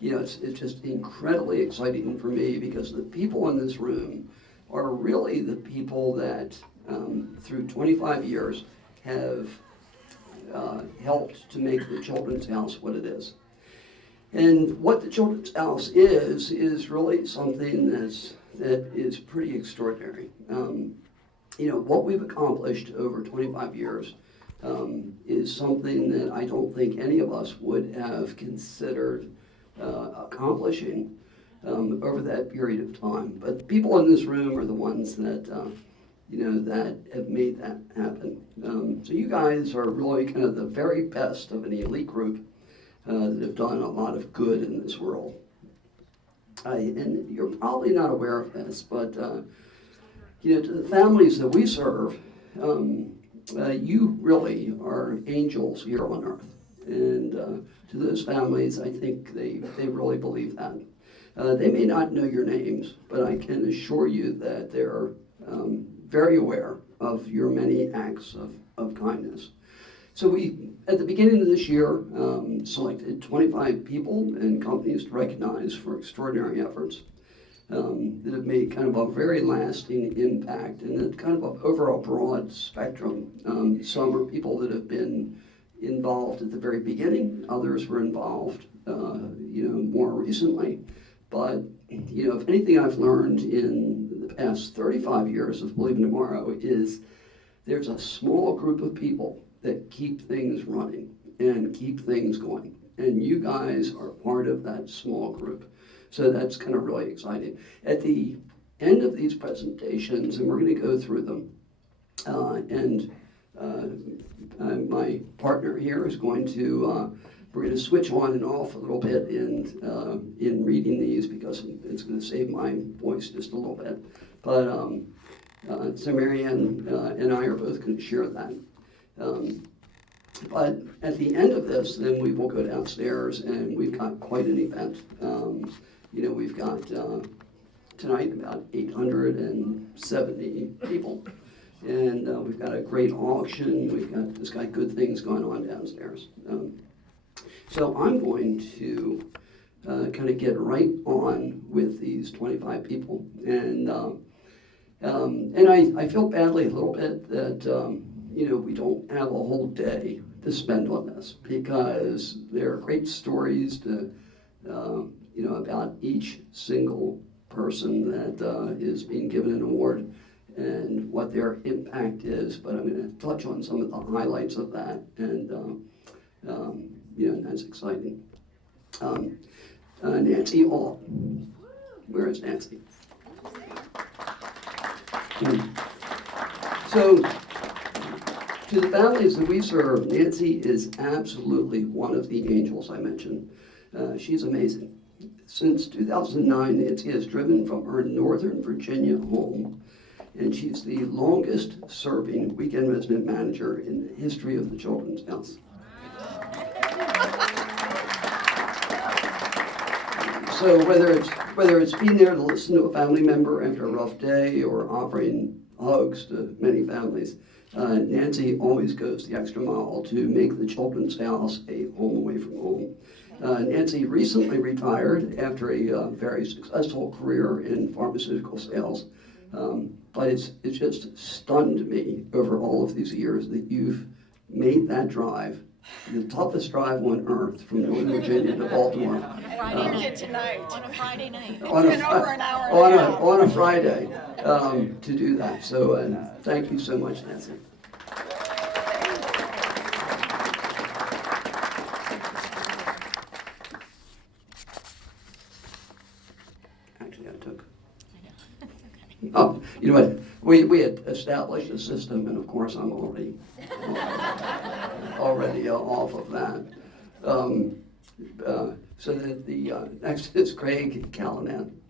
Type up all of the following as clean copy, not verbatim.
it's just incredibly exciting for me because the people in this room are really the people that through 25 years have helped to make the Children's House what it is. And what the Children's House is really something that is pretty extraordinary. What we've accomplished over 25 years is something that I don't think any of us would have considered accomplishing over that period of time. But the people in this room are the ones that that have made that happen. So you guys are really kind of the very best of an elite group that have done a lot of good in this world. And you're probably not aware of this, but to the families that we serve, you really are angels here on earth. And to those families, I think they really believe that. They may not know your names, but I can assure you that they're very aware of your many acts of kindness. So we, at the beginning of this year, selected 25 people and companies to recognize for extraordinary efforts that have made kind of a very lasting impact and kind of an overall broad spectrum. Some are people that have been involved at the very beginning, others were involved more recently. But if anything I've learned in the past 35 years of Believe in Tomorrow is there's a small group of people that keep things running and keep things going. And you guys are part of that small group. So that's kind of really exciting. At the end of these presentations, and we're going to go through them, my partner here is going to, we're going to switch on and off a little bit in reading these because it's going to save my voice just a little bit. But so Marianne and I are both going to share that. But at the end of this, then we will go downstairs and we've got quite an event. We've got tonight about 870 people. And we've got a great auction. We've got good things going on downstairs. So I'm going to kind of get right on with these 25 people. And I feel badly a little bit that we don't have a whole day to spend on this because there are great stories to about each single person that is being given an award and what their impact is. But I'm going to touch on some of the highlights of that, and that's exciting. Nancy Hall, where is Nancy? So, to the families that we serve, Nancy is absolutely one of the angels I mentioned. She's amazing. Since 2009, Nancy has driven from her Northern Virginia home, and she's the longest serving weekend resident manager in the history of the Children's House. So whether it's being there to listen to a family member after a rough day or offering hugs to many families, Nancy always goes the extra mile to make the Children's House a home away from home. Nancy recently retired after a very successful career in pharmaceutical sales, but it's just stunned me over all of these years that you've made that drive, the toughest drive on earth, from Northern Virginia to Baltimore. You did tonight. On a Friday night. On a Friday to do that. So thank you so much, Nancy. Actually, I took. Oh, you know what? We had established a system, and of course, I'm already off of that. So that the next is Craig Callanan.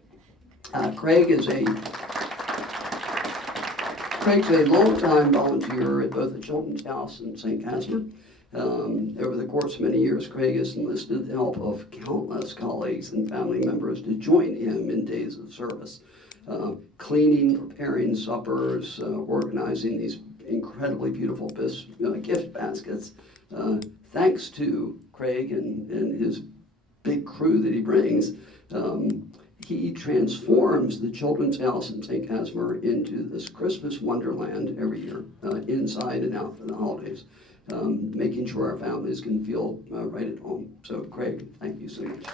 Craig's a longtime volunteer at both the Children's House and St. Casimir. Over the course of many years, Craig has enlisted the help of countless colleagues and family members to join him in days of service. Cleaning, preparing suppers, organizing these incredibly beautiful gift baskets. Thanks to Craig and his big crew that he brings, he transforms the Children's House in St. Casimir into this Christmas wonderland every year, inside and out for the holidays, making sure our families can feel right at home. So, Craig, thank you so much.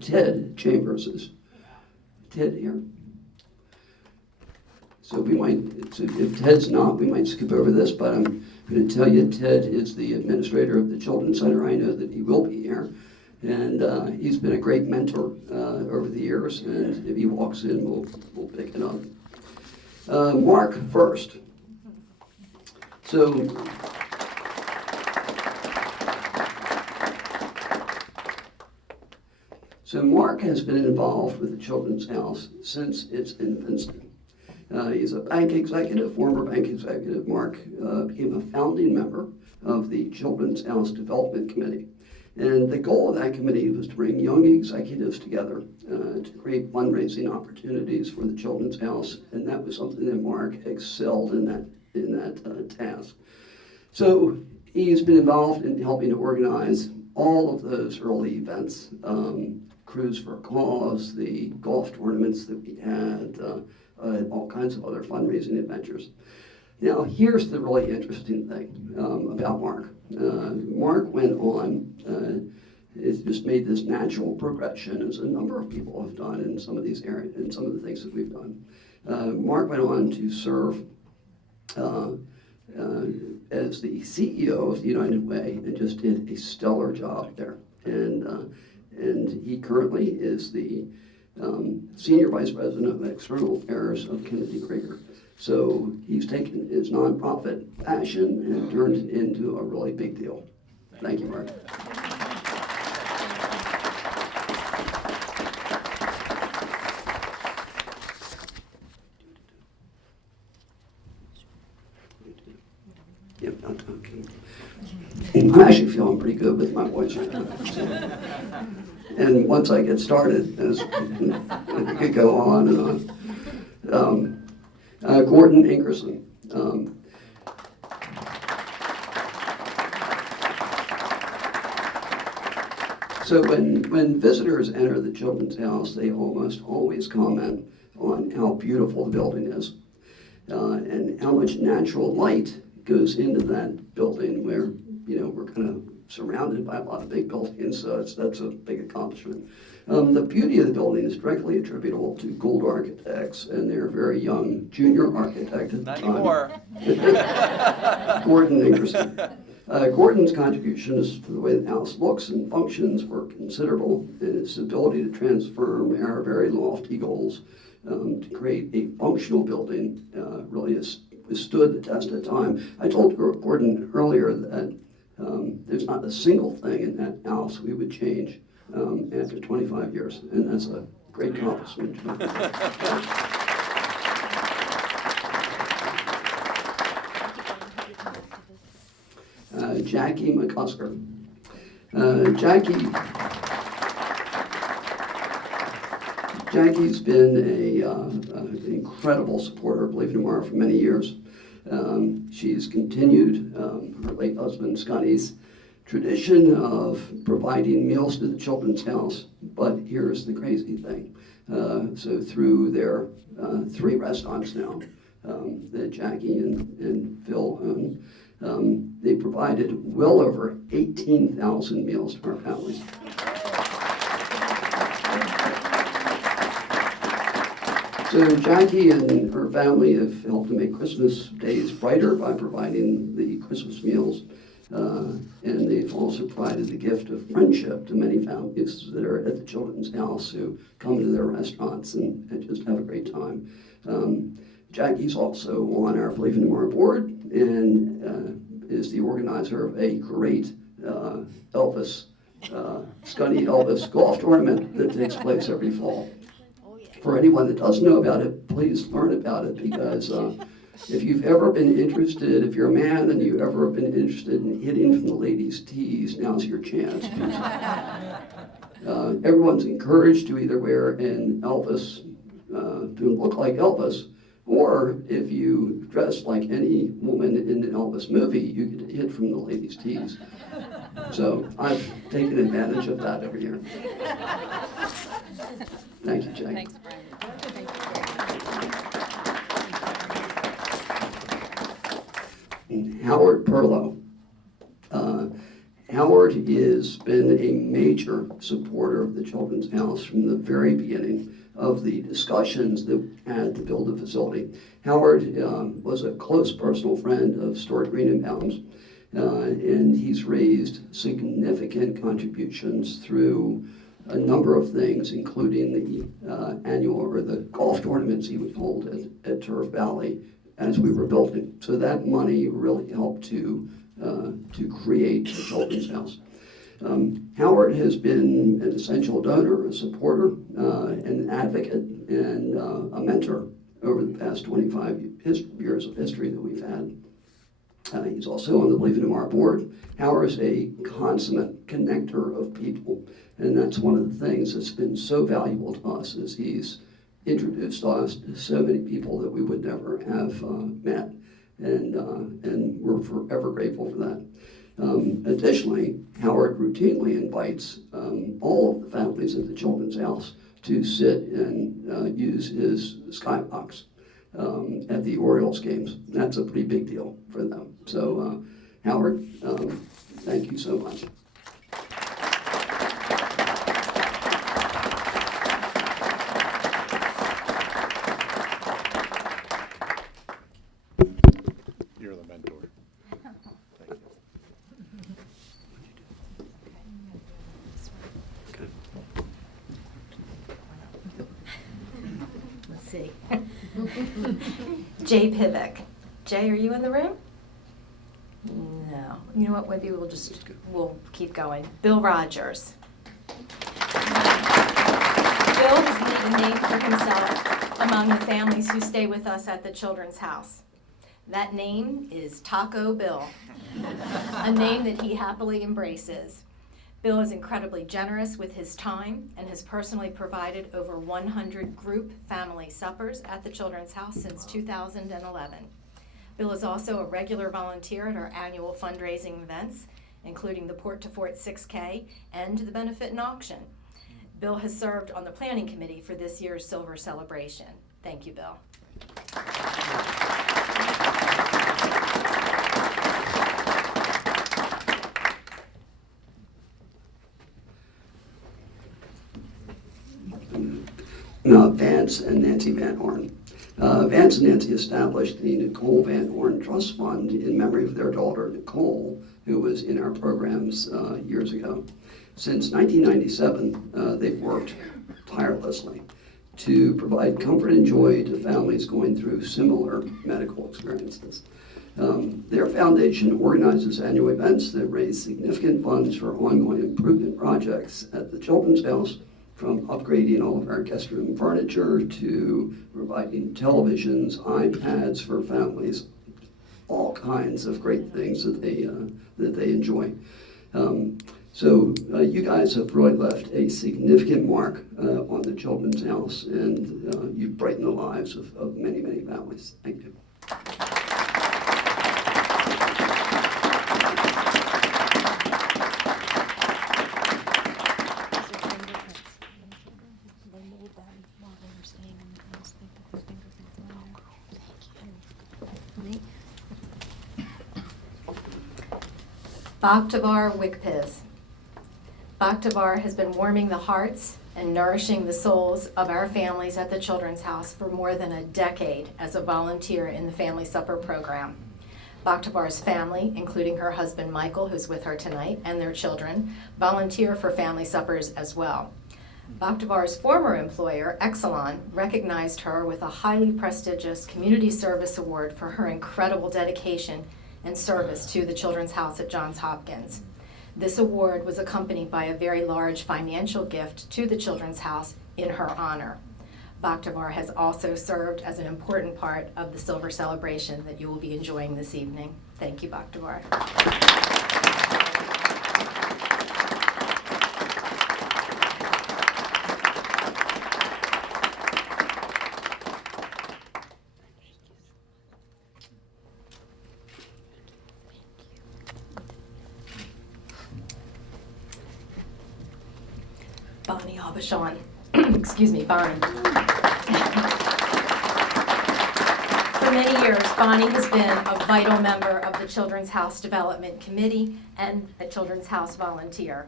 Ted Chambers is Ted here. So if Ted's not, we might skip over this, but I'm going to tell you Ted is the administrator of the Children's Center. I know that he will be here. And he's been a great mentor over the years, and if he walks in, we'll pick it up. Mark first. So Mark has been involved with the Children's House since its infancy. He's a bank executive, former bank executive. Mark became a founding member of the Children's House Development Committee. And the goal of that committee was to bring young executives together to create fundraising opportunities for the Children's House, and that was something that Mark excelled in that task. So he's been involved in helping to organize all of those early events, Cruise for a Cause, the golf tournaments that we had, all kinds of other fundraising adventures. Now, here's the really interesting thing about Mark. Mark went on, it's just made this natural progression, as a number of people have done in some of these areas, in some of the things that we've done. Mark went on to serve as the CEO of the United Way and just did a stellar job there. And he currently is the Senior Vice President of External Affairs of Kennedy Krieger. So he's taken his nonprofit passion and turned it into a really big deal. Thank you, Mark. Yeah, okay. I'm actually feeling pretty good with my voice right now. And once I get started, it could go on and on. Gordon Ingerson. So when visitors enter the Children's House, they almost always comment on how beautiful the building is and how much natural light goes into that building where, we're kind of surrounded by a lot of big buildings, so that's a big accomplishment. The beauty of the building is directly attributable to Gould Architects and their very young junior architect at the time. Not anymore. Gordon Ingerson. Gordon's contributions to the way the house looks and functions were considerable, and his ability to transform our very lofty goals to create a functional building really has stood the test of time. I told Gordon earlier that there's not a single thing in that house we would change after 25 years, and that's a great accomplishment. Jackie McCusker. Jackie's been an incredible supporter of Believe It or Tomorrow for many years. She's continued her late husband Scotty's tradition of providing meals to the Children's House, but here's the crazy thing. So through their 3 restaurants now that Jackie and Phil own, they provided well over 18,000 meals to our families. So Jackie and her family have helped to make Christmas days brighter by providing the Christmas meals, and they've also provided the gift of friendship to many families that are at the Children's House who come to their restaurants and just have a great time. Jackie's also on our Believe It or Tomorrow board and is the organizer of a great Scotty Elvis golf tournament that takes place every fall. For anyone that doesn't know about it, please learn about it, because if you've ever been interested, if you're a man and you've ever been interested in hitting from the ladies' tees, now's your chance. Everyone's encouraged to either wear an Elvis, to look like Elvis, Or if you dress like any woman in an Elvis movie, you get hit from the ladies' tees. So I've taken advantage of that every year. Thank you, Jay. Thanks, Brian. Howard Perlow. Howard has been a major supporter of the Children's House from the very beginning of the discussions that had to build the facility. Howard was a close personal friend of Stuart Greenenbaum's, and he's raised significant contributions through a number of things, including the annual or the golf tournaments he would hold at Turf Valley as we were building. So that money really helped to create the Children's House. Howard has been an essential donor, a supporter, an advocate, and a mentor over the past 25 years of history that we've had. He's also on the Believe in Tomorrow board. Howard is a consummate connector of people, and that's one of the things that's been so valuable to us is he's introduced us to so many people that we would never have met, and we're forever grateful for that. Additionally, Howard routinely invites all of the families at the Children's House to sit and use his skybox at the Orioles games. That's a pretty big deal for them. So, Howard, thank you so much. You're the mentor. Thank you. Let's see. Jay Pivek. Jay, are you in the room? No. You know what, maybe we'll keep going. Bill Rogers. Bill has made a name for himself among the families who stay with us at the Children's House. That name is Taco Bill, a name that he happily embraces. Bill is incredibly generous with his time and has personally provided over 100 group family suppers at the Children's House since 2011. Bill is also a regular volunteer at our annual fundraising events, including the Port to Fort 6K and the Benefit and Auction. Bill has served on the planning committee for this year's Silver Celebration. Thank you, Bill. Vance and Nancy Van Horn. Vance and Nancy established the Nicole Van Horn Trust Fund in memory of their daughter, Nicole, who was in our programs years ago. Since 1997, they've worked tirelessly to provide comfort and joy to families going through similar medical experiences. Their foundation organizes annual events that raise significant funds for ongoing improvement projects at the Children's House, from upgrading all of our guest room furniture to providing televisions, iPads for families, all kinds of great things that they enjoy. So you guys have really left a significant mark on the Children's House, and you've brightened the lives of many, many families. Thank you. Bakhtavar Wikpiz. Bakhtavar has been warming the hearts and nourishing the souls of our families at the Children's House for more than a decade as a volunteer in the Family Supper program. Bakhtavar's family, including her husband Michael, who's with her tonight, and their children, volunteer for family suppers as well. Bakhtavar's former employer, Exelon, recognized her with a highly prestigious Community Service Award for her incredible dedication and service to the Children's House at Johns Hopkins. This award was accompanied by a very large financial gift to the Children's House in her honor. Bakhtavar has also served as an important part of the Silver Celebration that you will be enjoying this evening. Thank you, Bakhtavar. Bonnie Aubuchon. Excuse me, Bonnie. For many years, Bonnie has been a vital member of the Children's House Development Committee and a Children's House volunteer.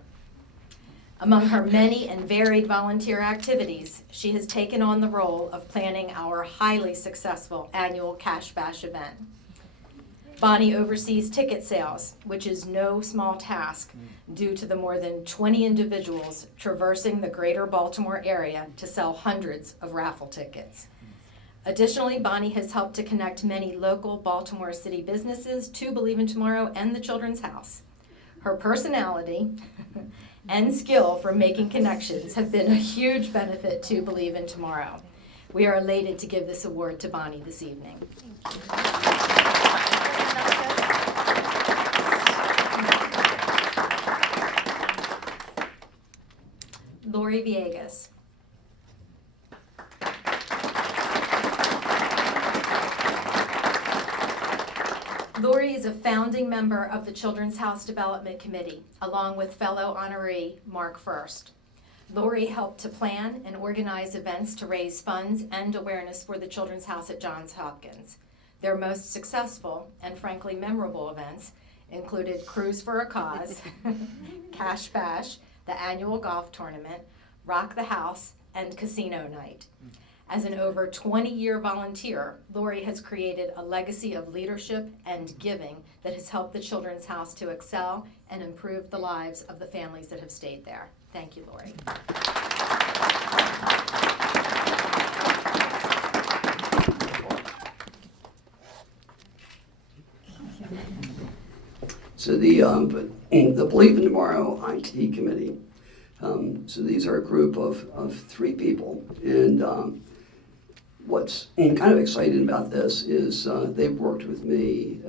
Among her many and varied volunteer activities, she has taken on the role of planning our highly successful annual Cash Bash event. Bonnie oversees ticket sales, which is no small task due to the more than 20 individuals traversing the greater Baltimore area to sell hundreds of raffle tickets. Additionally, Bonnie has helped to connect many local Baltimore City businesses to Believe in Tomorrow and the Children's House. Her personality and skill for making connections have been a huge benefit to Believe in Tomorrow. We are elated to give this award to Bonnie this evening. Lori Villegas. Lori is a founding member of the Children's House Development Committee, along with fellow honoree Mark First. Lori helped to plan and organize events to raise funds and awareness for the Children's House at Johns Hopkins. Their most successful and frankly memorable events included Cruise for a Cause, Cash Bash, the annual golf tournament, Rock the House, and Casino Night. As an over 20-year volunteer, Lori has created a legacy of leadership and giving that has helped the Children's House to excel and improve the lives of the families that have stayed there. Thank you, Lori. So the Believe in Tomorrow IT Committee. So these are a group of 3 people, and what's kind of exciting about this is they've worked with me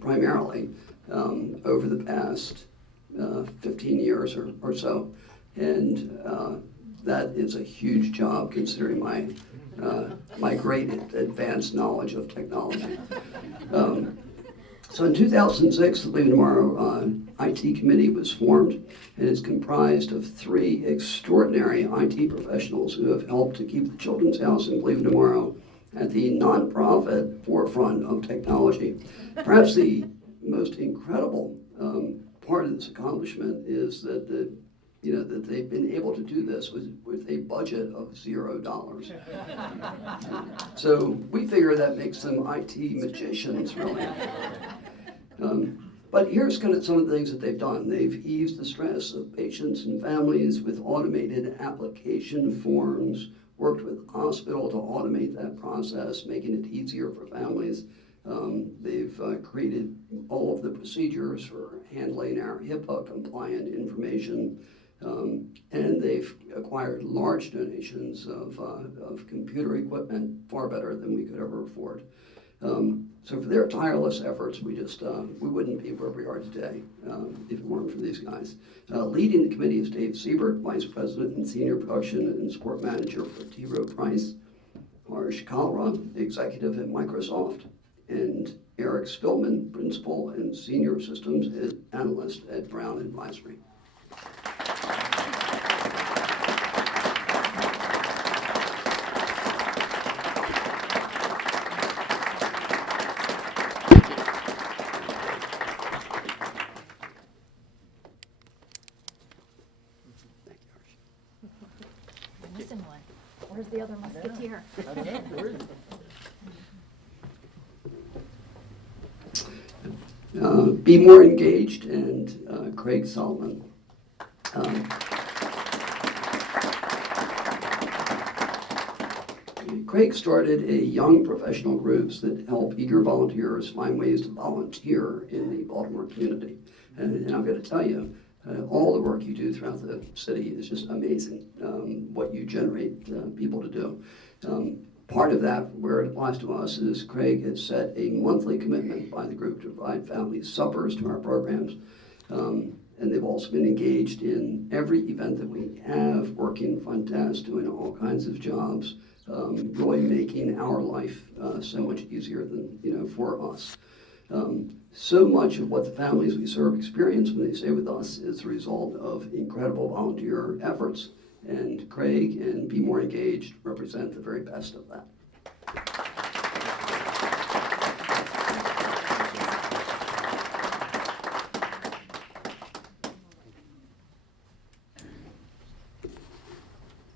primarily over the past 15 years or so, and that is a huge job considering my great advanced knowledge of technology. So in 2006, the Believe in Tomorrow IT Committee was formed, and it's comprised of 3 extraordinary IT professionals who have helped to keep the Children's House and Believe in Tomorrow at the nonprofit forefront of technology. Perhaps the most incredible part of this accomplishment is that that they've been able to do this with a budget of $0. So we figure that makes them IT magicians, really. But here's kind of some of the things that they've done. They've eased the stress of patients and families with automated application forms, worked with hospital to automate that process, making it easier for families. They've created all of the procedures for handling our HIPAA compliant information. And they've acquired large donations of computer equipment, far better than we could ever afford. So for their tireless efforts, we wouldn't be where we are today if it weren't for these guys. Leading the committee is Dave Siebert, Vice President and Senior Production and Support Manager for T. Rowe Price, Harsh Kalra, Executive at Microsoft, and Eric Spillman, Principal and Senior Systems Analyst at Brown Advisory. I'm missing one. Where's the other musketeer? Be More Engaged, and Craig Solomon. Craig started a young professional groups that help eager volunteers find ways to volunteer in the Baltimore community. And I'm going to tell you, all the work you do throughout the city is just amazing, what you generate people to do. Part of that, where it applies to us, is Craig has set a monthly commitment by the group to provide families suppers to our programs. And they've also been engaged in every event that we have, working front desk, doing all kinds of jobs, really making our life so much easier than, for us. So much of what the families we serve experience when they stay with us is the result of incredible volunteer efforts and Craig and Be More Engaged represent the very best of that.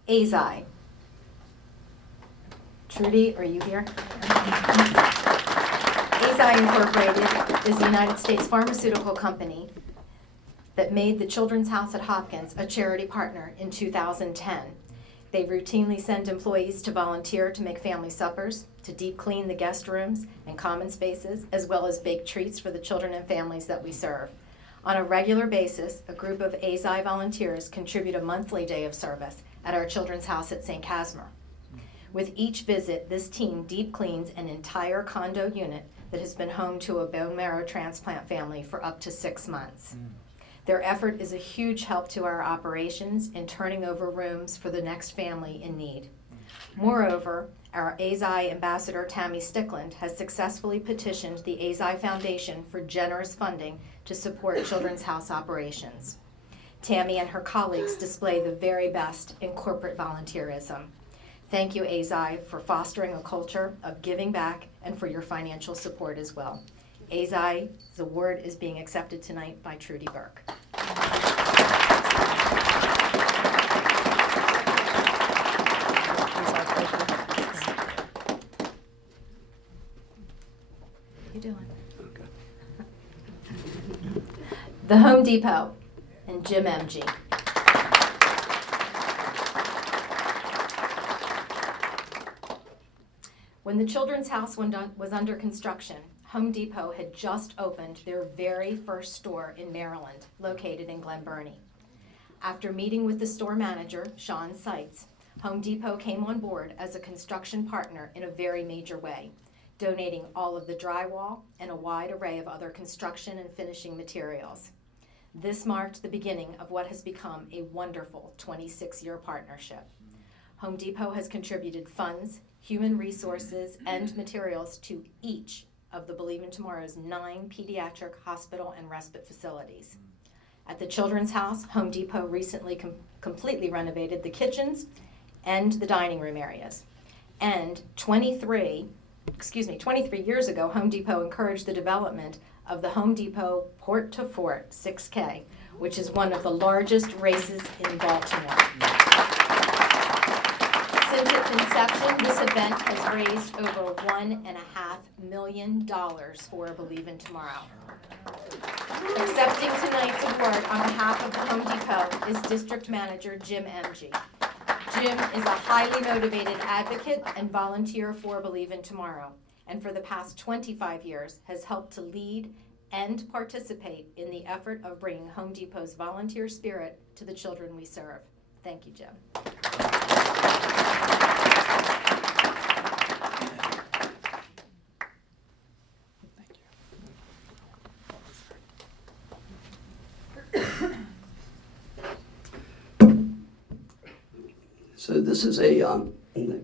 AZI. Trudy, are you here? AZI Incorporated is a United States pharmaceutical company that made the Children's House at Hopkins a charity partner in 2010. They routinely send employees to volunteer to make family suppers, to deep clean the guest rooms and common spaces, as well as bake treats for the children and families that we serve. On a regular basis, a group of AZI volunteers contribute a monthly day of service at our Children's House at St. Casimir. With each visit, this team deep cleans an entire condo unit that has been home to a bone marrow transplant family for up to 6 months. Their effort is a huge help to our operations in turning over rooms for the next family in need. Moreover, our AZI ambassador, Tammy Stickland, has successfully petitioned the AZI Foundation for generous funding to support Children's House operations. Tammy and her colleagues display the very best in corporate volunteerism. Thank you, AZI, for fostering a culture of giving back and for your financial support as well. AZI's award is being accepted tonight by Trudy Burke. What are you doing? Okay. The Home Depot and Jim MG. When the Children's House was under construction, Home Depot had just opened their very first store in Maryland, located in Glen Burnie. After meeting with the store manager, Sean Seitz, Home Depot came on board as a construction partner in a very major way, donating all of the drywall and a wide array of other construction and finishing materials. This marked the beginning of what has become a wonderful 26-year partnership. Home Depot has contributed funds, human resources, and materials to each of the Believe in Tomorrow's 9 pediatric hospital and respite facilities. At the Children's House, Home Depot recently completely renovated the kitchens and the dining room areas. And 23 years ago, Home Depot encouraged the development of the Home Depot Port to Fort 6K, which is one of the largest races in Baltimore. Since its inception, this event has raised over $1.5 million for Believe in Tomorrow. Accepting tonight's award on behalf of the Home Depot is District Manager Jim MG. Jim is a highly motivated advocate and volunteer for Believe in Tomorrow, and for the past 25 years has helped to lead and participate in the effort of bringing Home Depot's volunteer spirit to the children we serve. Thank you, Jim. So this is a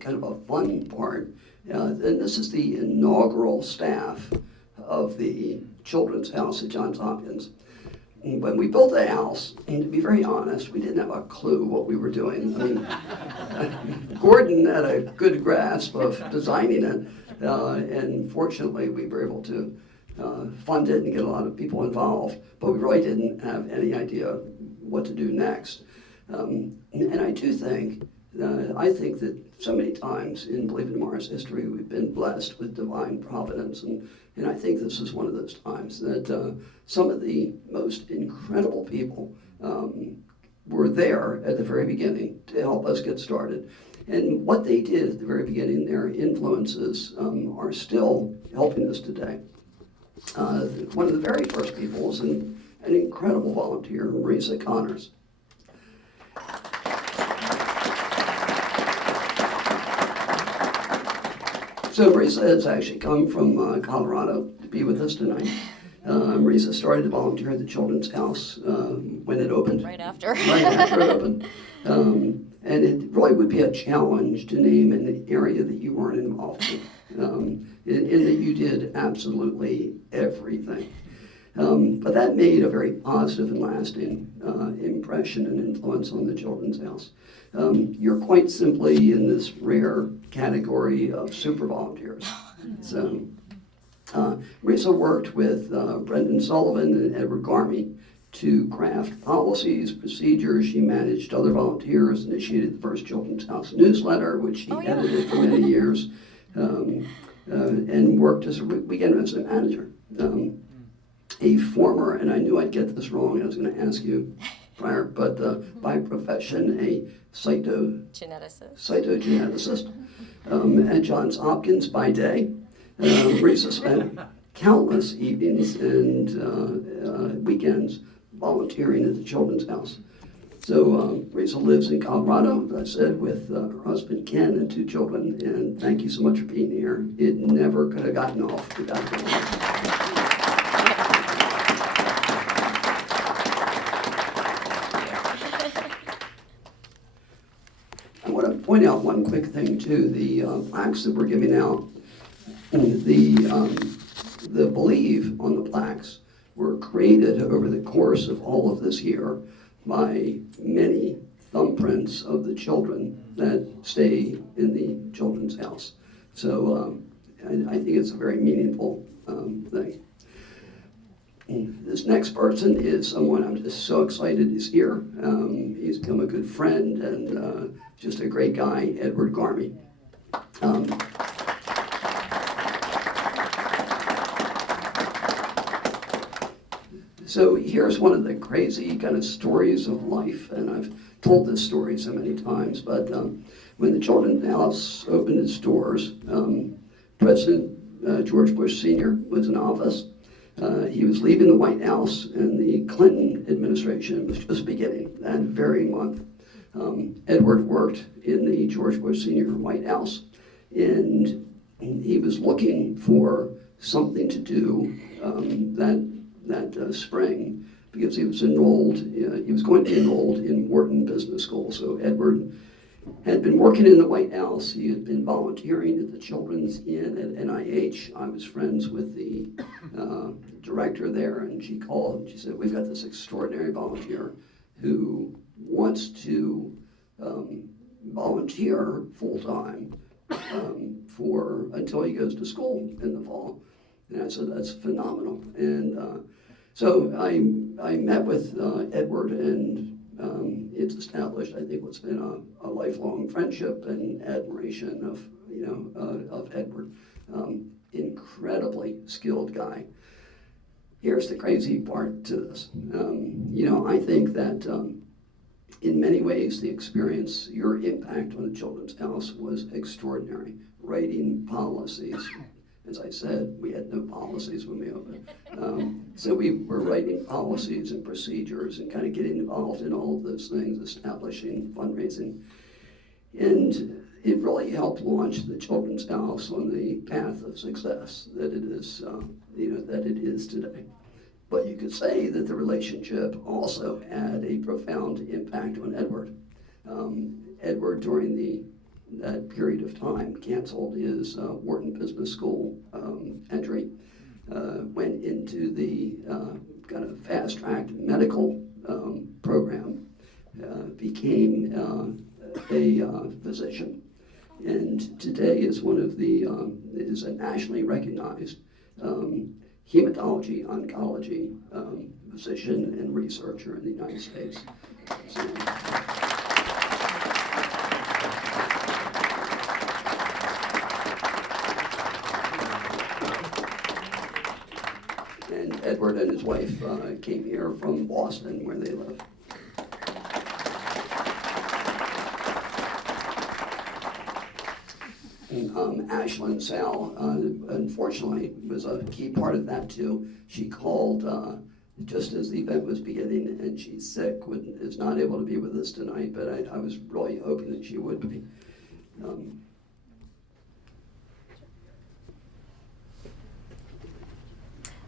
kind of a fun part, and this is the inaugural staff of the Children's House at Johns Hopkins. When we built the house, and to be very honest, we didn't have a clue what we were doing. I mean, Gordon had a good grasp of designing it, and fortunately we were able to fund it and get a lot of people involved, but we really didn't have any idea what to do next. And I do think, I think that so many times in Believe in Tomorrow's history, we've been blessed with divine providence, and I think this is one of those times that some of the most incredible people were there at the very beginning to help us get started. And what they did at the very beginning, their influences are still helping us today. One of the very first people was an incredible volunteer, Marisa Connors. So Marisa has actually come from Colorado to be with us tonight. Marisa started to volunteer at the Children's House when it opened. Right after. Right after it opened. And it really would be a challenge to name an area that you weren't involved in that you did absolutely everything. But that made a very positive and lasting impression and influence on the Children's House. You're quite simply in this rare category of super volunteers. So, Risa worked with Brendan Sullivan and Edward Garmy to craft policies, procedures. She managed other volunteers, initiated the first Children's House newsletter, which she edited for many years, and worked as a weekend resident manager. A former, and I knew I'd get this wrong, I was going to ask you prior, but by profession, a cytogeneticist at Johns Hopkins by day. Risa spent countless evenings and weekends volunteering at the Children's House. So Risa lives in Colorado, as I said, with her husband Ken and 2 children, and thank you so much for being here. It never could have gotten off without you. I want to point out one quick thing too. The plaques that we're giving out, the Believe on the plaques were created over the course of all of this year by many thumbprints of the children that stay in the Children's House. So I think it's a very meaningful thing. This next person is someone I'm just so excited is here. He's become a good friend and just a great guy, Edward Garmy. So here's one of the crazy kind of stories of life, and I've told this story so many times, but when the Children's House opened its doors, President George Bush Sr. was in office. He was leaving the White House, and the Clinton administration was just beginning that very month. Edward worked in the George Bush Sr. White House, and he was looking for something to do that spring, because he was enrolled, he was going to be enrolled in Wharton Business School. So Edward had been working in the White House. He had been volunteering at the Children's Inn at NIH. I was friends with the director there, and she called and she said, "We've got this extraordinary volunteer who wants to volunteer full-time until he goes to school in the fall." And I said, "That's phenomenal." And so I met with Edward, and it's established, I think, what's been a lifelong friendship and admiration of Edward. Incredibly skilled guy. Here's the crazy part to this. I think that in many ways the experience, your impact on the Children's House was extraordinary. Writing policies. As I said, we had no policies when we opened. So we were writing policies and procedures and kind of getting involved in all of those things, establishing fundraising. And it really helped launch the Children's House on the path of success that it is, that it is today. But you could say that the relationship also had a profound impact on Edward. Edward, during that period of time, canceled his Wharton Business School entry, went into the kind of fast-tracked medical program, became a physician, and today is is a nationally recognized hematology oncology physician and researcher in the United States. So, and Edward and his wife came here from Boston, where they live. And Ashlyn Sal, unfortunately, was a key part of that too. She called just as the event was beginning, and she's sick, is not able to be with us tonight, but I was really hoping that she would be.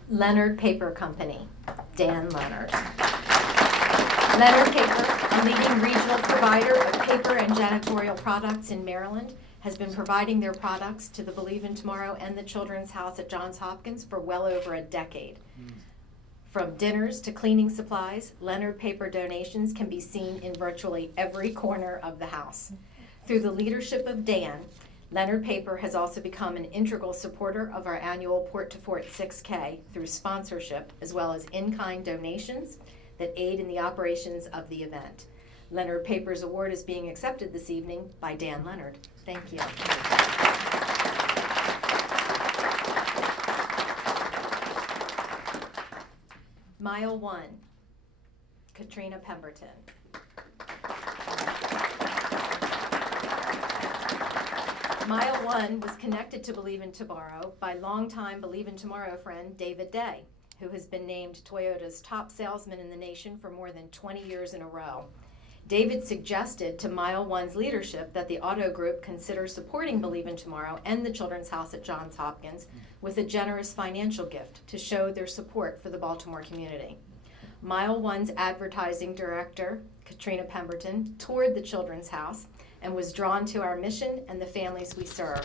Leonard Paper Company, Dan Leonard. Leonard Paper, a leading regional provider of paper and janitorial products in Maryland, has been providing their products to the Believe in Tomorrow and the Children's House at Johns Hopkins for well over a decade. From dinners to cleaning supplies, Leonard Paper donations can be seen in virtually every corner of the house. Through the leadership of Dan, Leonard Paper has also become an integral supporter of our annual Port to Fort 6K through sponsorship as well as in-kind donations that aid in the operations of the event. Leonard Paper's award is being accepted this evening by Dan Leonard. Thank you. Mile 1, Katrina Pemberton. Mile 1 was connected to Believe in Tomorrow by longtime Believe in Tomorrow friend David Day, who has been named Toyota's top salesman in the nation for more than 20 years in a row. David suggested to Mile 1's leadership that the auto group consider supporting Believe in Tomorrow and the Children's House at Johns Hopkins with a generous financial gift to show their support for the Baltimore community. Mile 1's advertising director, Katrina Pemberton, toured the Children's House and was drawn to our mission and the families we serve.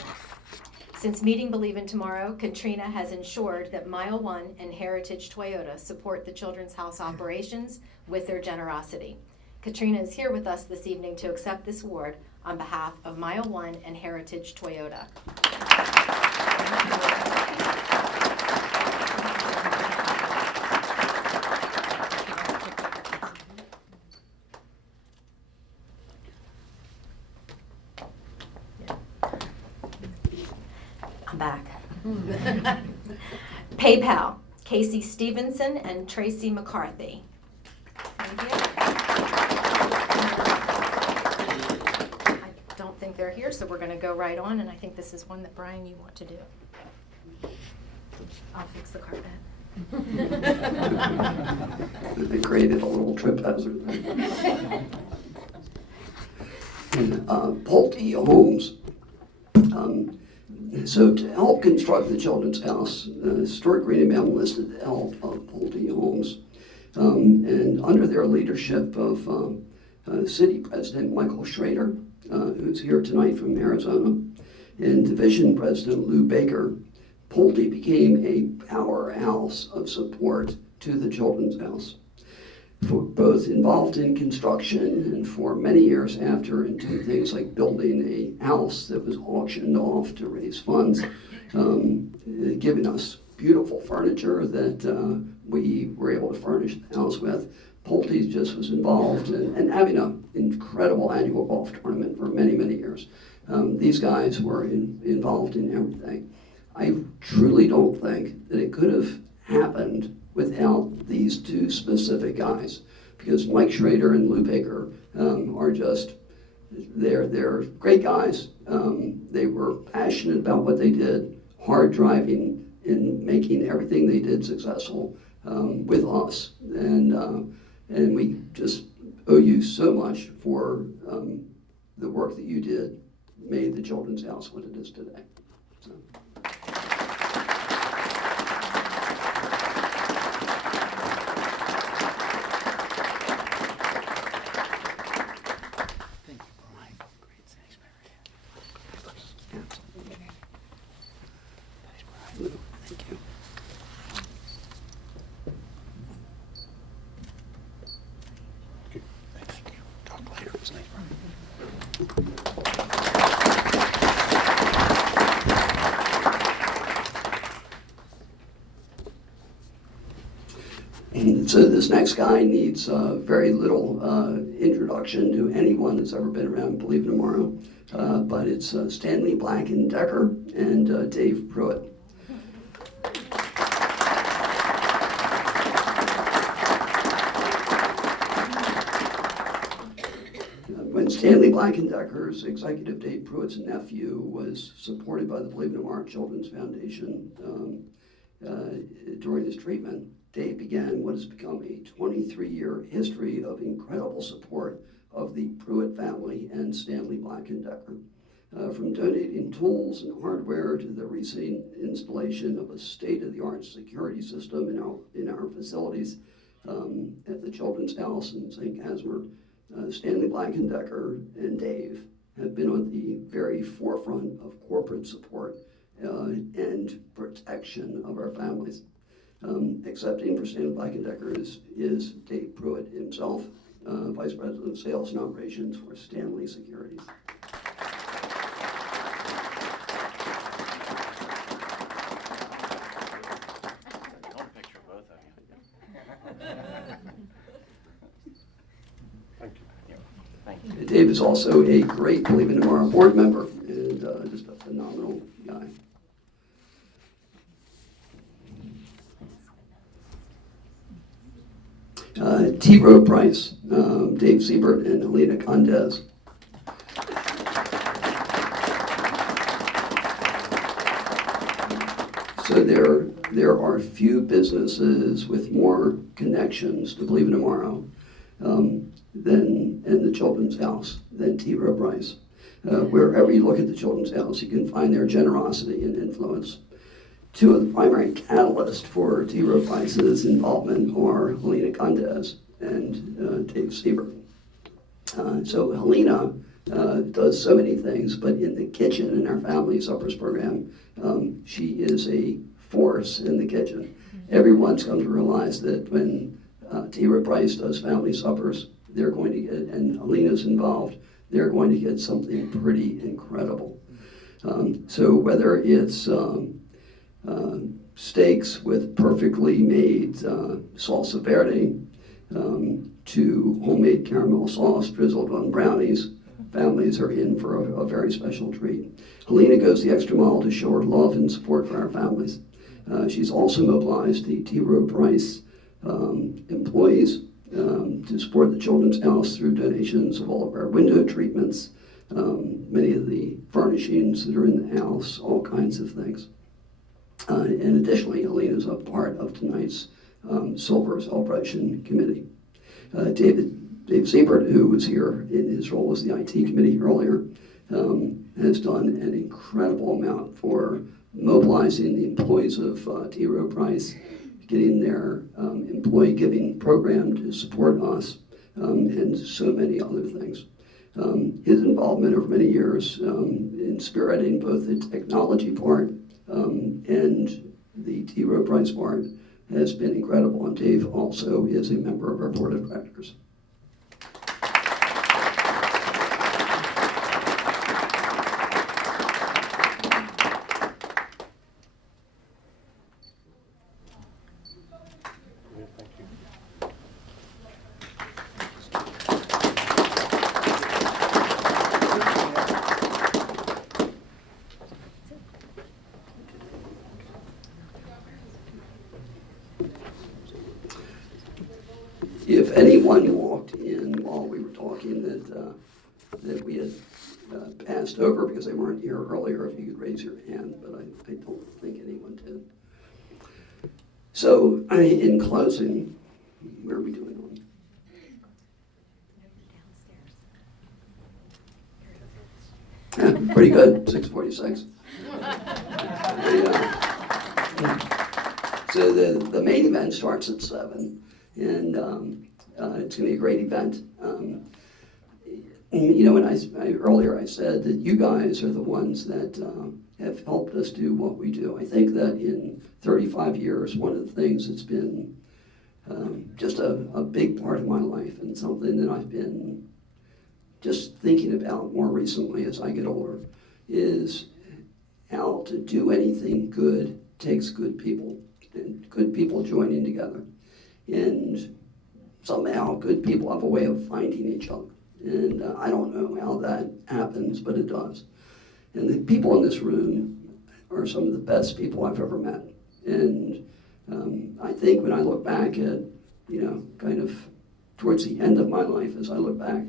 Since meeting Believe in Tomorrow, Katrina has ensured that Mile 1 and Heritage Toyota support the Children's House operations with their generosity. Katrina is here with us this evening to accept this award on behalf of Mile 1 and Heritage Toyota. I'm back. PayPal, Casey Stevenson and Tracy McCarthy. Thank you. I don't think they're here, so we're going to go right on, and I think this is one that, Brian, you want to do. I'll fix the carpet. They created a little trip hazard. And Pulte Homes. So to help construct the Children's House, Stuart Greenbaum listed the help of Pulte Homes. And under their leadership of City President Michael Schrader, who's here tonight from Arizona, and Division President Lou Baker, Pulte became a powerhouse of support to the Children's House. For both involved in construction and for many years after into things like building a house that was auctioned off to raise funds, giving us beautiful furniture that we were able to furnish the house with. Pulte just was involved in having an incredible annual golf tournament for many, many years. These guys were involved in everything. I truly don't think that it could have happened without these two specific guys, because Mike Schrader and Lou Baker are just, they're great guys. They were passionate about what they did, hard driving in making everything they did successful with us. And we just owe you so much for the work that you did, made the Children's House what it is today. So. Thank you. Okay, thanks. Talk later. It's nice. So this next guy needs very little introduction to anyone that's ever been around Believe in Tomorrow, but it's Stanley Black and Decker and Dave Pruitt. When Stanley Black & Decker's executive Dave Pruitt's nephew was supported by the Believe in Tomorrow Children's Foundation during his treatment, Dave began what has become a 23-year history of incredible support of the Pruitt family and Stanley Black & Decker. From donating tools and hardware to the recent installation of a state-of-the-art security system in our facilities at the Children's House in St. Casimir, Stanley Black & Decker and Dave have been on the very forefront of corporate support and protection of our families. Accepting for Stanley Black & Decker is Dave Pruitt himself, Vice President of Sales and Operations for Stanley Securities. Don't picture both of you. Thank you. Thank you. Dave is also a great Believe in Tomorrow board member and just a phenomenal guy. T. Rowe Price, Dave Siebert, and Helena Condez. So there are few businesses with more connections to Believe in Tomorrow than in the Children's House than T. Rowe Price. Wherever you look at the Children's House, you can find their generosity and influence. Two of the primary catalysts for T. Rowe Price's involvement are Helena Condez and Dave Siebert. So Helena does so many things, but in the kitchen, in our family suppers program, she is a force in the kitchen. Everyone's come to realize that when T. Rowe Price does family suppers, they're going to get, and Helena's involved, they're going to get something pretty incredible. So whether it's steaks with perfectly made salsa verde, to homemade caramel sauce drizzled on brownies, families are in for a very special treat. Helena goes the extra mile to show her love and support for our families. She's also mobilized the T. Rowe Price employees to support the Children's House through donations of all of our window treatments, many of the furnishings that are in the house, all kinds of things. And additionally, Helena is a part of tonight's Silver Celebration Committee. Dave Siebert, who was here in his role as the IT committee earlier, has done an incredible amount for mobilizing the employees of T. Rowe Price, getting their employee giving program to support us, and so many other things. His involvement over many years in spearheading both the technology part and the T. Rowe Price part has been incredible, and Dave also is a member of our board of directors. Thank you. If anyone walked in while we were talking that we had passed over because they weren't here earlier, if you could raise your hand, but I don't think anyone did. So, in closing, where are we doing on? Pretty good, 6:46. So the main event starts at 7, and it's going to be a great event. You know, when earlier I said that you guys are the ones that have helped us do what we do. I think that in 35 years, one of the things that's been just a big part of my life and something that I've been just thinking about more recently as I get older is how to do anything good takes good people and good people joining together. And somehow good people have a way of finding each other. And I don't know how that happens, but it does. And the people in this room are some of the best people I've ever met. And I think when I look back at, you know, kind of towards the end of my life, as I look back,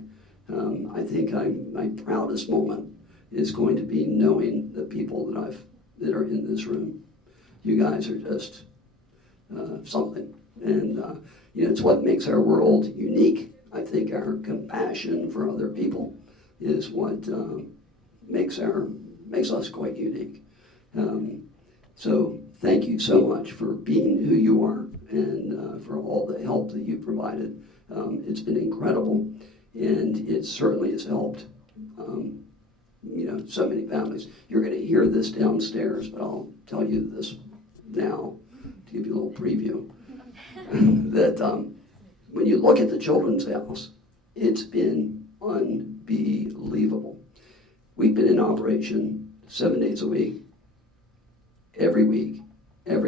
I think my proudest moment is going to be knowing the people that are in this room. You guys are just something. And you know, it's what makes our world unique. I think our compassion for other people is what makes us quite unique. So thank you so much for being who you are and for all the help that you provided. It's been incredible, and it certainly has helped you know, so many families. You're going to hear this downstairs, but I'll tell you this now. to give you a little preview, that when you look at the Children's House, it's been unbelievable. We've been in operation 7 days a week, every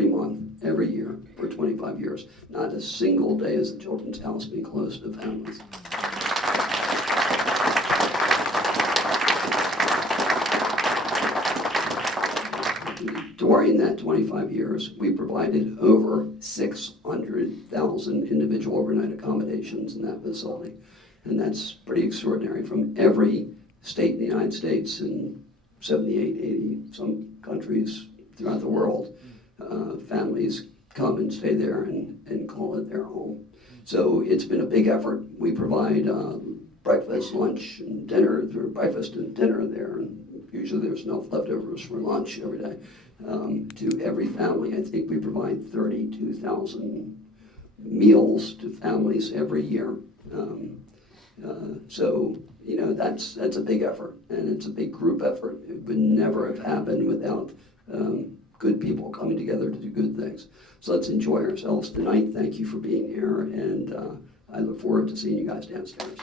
month, every year for 25 years. Not a single day has the Children's House been closed to families. During that 25 years, we provided over 600,000 individual overnight accommodations in that facility. And that's pretty extraordinary. From every state in the United States and 78, 80, some countries throughout the world, families come and stay there and call it their home. So it's been a big effort. We provide breakfast, lunch, and dinner, or breakfast and dinner there. And usually there's enough leftovers for lunch every day. To every family, I think we provide 32,000 meals to families every year. So, you know, that's a big effort, and it's a big group effort. It would never have happened without good people coming together to do good things. So let's enjoy ourselves tonight. Thank you for being here, and I look forward to seeing you guys downstairs.